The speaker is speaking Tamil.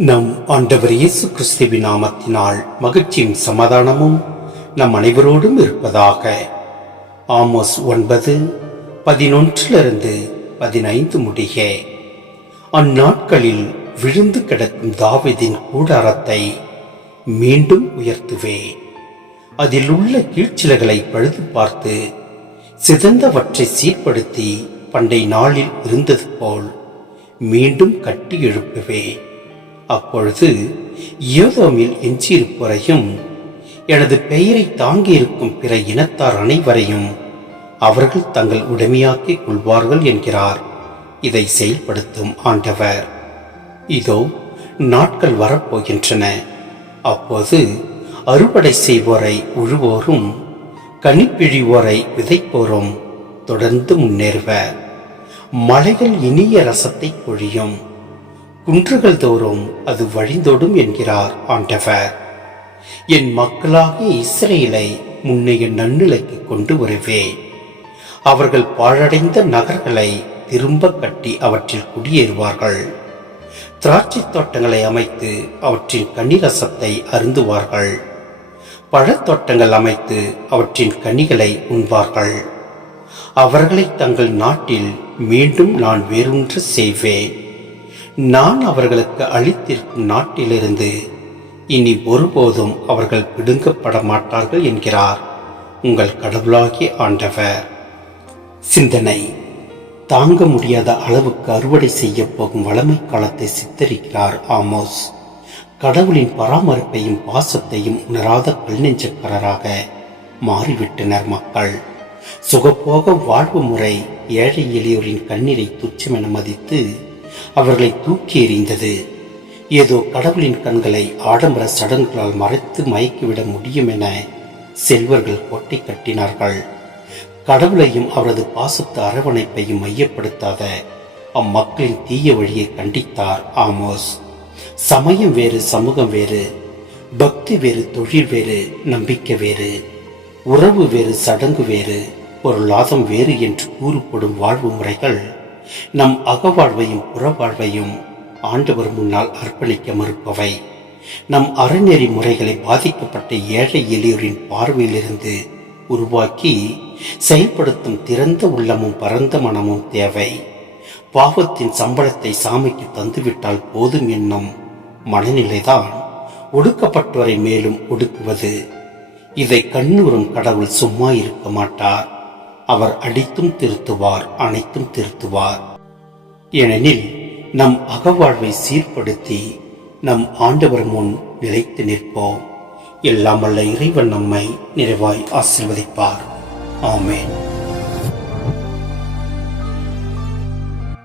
நம் ஆண்டவர் இயேசு கிறிஸ்துவின் நாமத்தினால் மகிழ்ச்சியும் சமாதானமும் நம் அனைவரோடும் இருப்பதாக. ஆமோஸ் 9:11-15 முடிக. அந்நாட்களில் விழுந்து கிடக்கும் தாவீதின் கூடாரத்தை மீண்டும் உயர்த்துவே, அதில் உள்ள கீழ்ச்சிலைகளை பழுது பார்த்து சிதைந்தவற்றை சீர்படுத்தி பண்டை நாளில் இருந்தது போல் மீண்டும் கட்டி எழுப்புவே. அப்பொழுது ஏதோமில் எஞ்சியிருப்போரையும் எனது பெயரை தாங்கியிருக்கும் பிற இனத்தார் அனைவரையும் அவர்கள் தங்கள் உடைமையாக்கிக் கொள்வார்கள் என்கிறார் இதை செயல்படுத்தும் ஆண்டவர். இதோ நாட்கள் வரப்போகின்றன. அப்போது அறுவடை செய்வோரை உழுவோரும் கனிப்பிழிவோரை விதைப்போரும் தொடர்ந்து முன்னேறுவர். மலைகள் இனிய ரசத்தை பொழியும், குன்றுகள் தோறும் அது வழிந்தோடும் என்கிறார் ஆண்டவர். என் மக்களாகிய இஸ்ரேலை முன்னைய நன்னிலைக்கு கொண்டு வருவேன். அவர்கள் பாழடைந்த நகர்களை திரும்ப கட்டி அவற்றில் குடியேறுவார்கள். திராட்சை தோட்டங்களை அமைத்து அவற்றின் கனிரசத்தை அருந்துவார்கள். பழத்தோட்டங்கள் அமைத்து அவற்றின் கனிகளை உண்பார்கள். அவர்களை தங்கள் நாட்டில் மீண்டும் நான் வேரூன்ற செய்வேன். நான் அவர்களுக்கு அளித்திருக்கும் நாட்டிலிருந்து இனி ஒருபோதும் அவர்கள் பிடுங்கப்பட மாட்டார்கள் என்கிறார் உங்கள் கடவுளாகிய ஆண்டவர். சிந்தனை: தாங்க முடியாத அளவுக்கு அறுவடை செய்ய போகும் வளமை காலத்தை சித்தரிக்கிறார் ஆமோஸ். கடவுளின் பராமரிப்பையும் பாசத்தையும் உணராத கல்நெஞ்சக்காரராக மாறிவிட்டனர் மக்கள். சுகப்போக வாழ்வு முறை ஏழை எளியோரின் கண்ணீரை துச்சமென மதித்து அவர்களை தூக்கி எறிந்தது. ஏதோ கடவுளின் கண்களை ஆடம்பர சடங்குகளால் மறைத்து மயக்கிவிட முடியும் என செல்வர்கள் கோட்டை கட்டினார்கள். கடவுளையும் அவரது பாசத்து அரவணைப்பையும் மையப்படுத்தாத அம்மக்களின் தீய வழியை கண்டித்தார் ஆமோஸ். சமயம் வேறு, சமூகம் வேறு, பக்தி வேறு, தொழில் வேறு, நம்பிக்கை வேறு, உறவு வேறு, சடங்கு வேறு, பொருளாதாரம் வேறு என்று கூறப்படும் வாழ்வு முறைகள் நம் அகவாழ்வையும் புறவாழ்வையும் ஆண்டவர் முன்னால் அர்ப்பணிக்க மறுப்பவை. நம் அறநெறி முறைகளை பாதிக்கப்பட்ட ஏழை எளியோரின் பார்வையிலிருந்து உருவாக்கி செயல்படுத்தும் திறந்த உள்ளமும் பரந்த மனமும் தேவை. பாவத்தின் சம்பளத்தை சாமிக்கு தந்துவிட்டால் போதும் என்னும் மனநிலைதான் ஒடுக்கப்பட்டவரை மேலும் ஒடுக்குவது. இதை கண்ணூரும் கடவுள் சும்மா இருக்க மாட்டார். அவர் அடித்தும் திருத்துவார், அனைத்தும் திருத்துவார். ஏனெனில் நம் அகவாழ்வை சீர்படுத்தி நம் ஆண்டவர் முன் நிலைத்து நிற்போம். எல்லாம் வல்ல இறைவன் நம்மை நிறைவாய் ஆசீர்வதிப்பார். ஆமென்.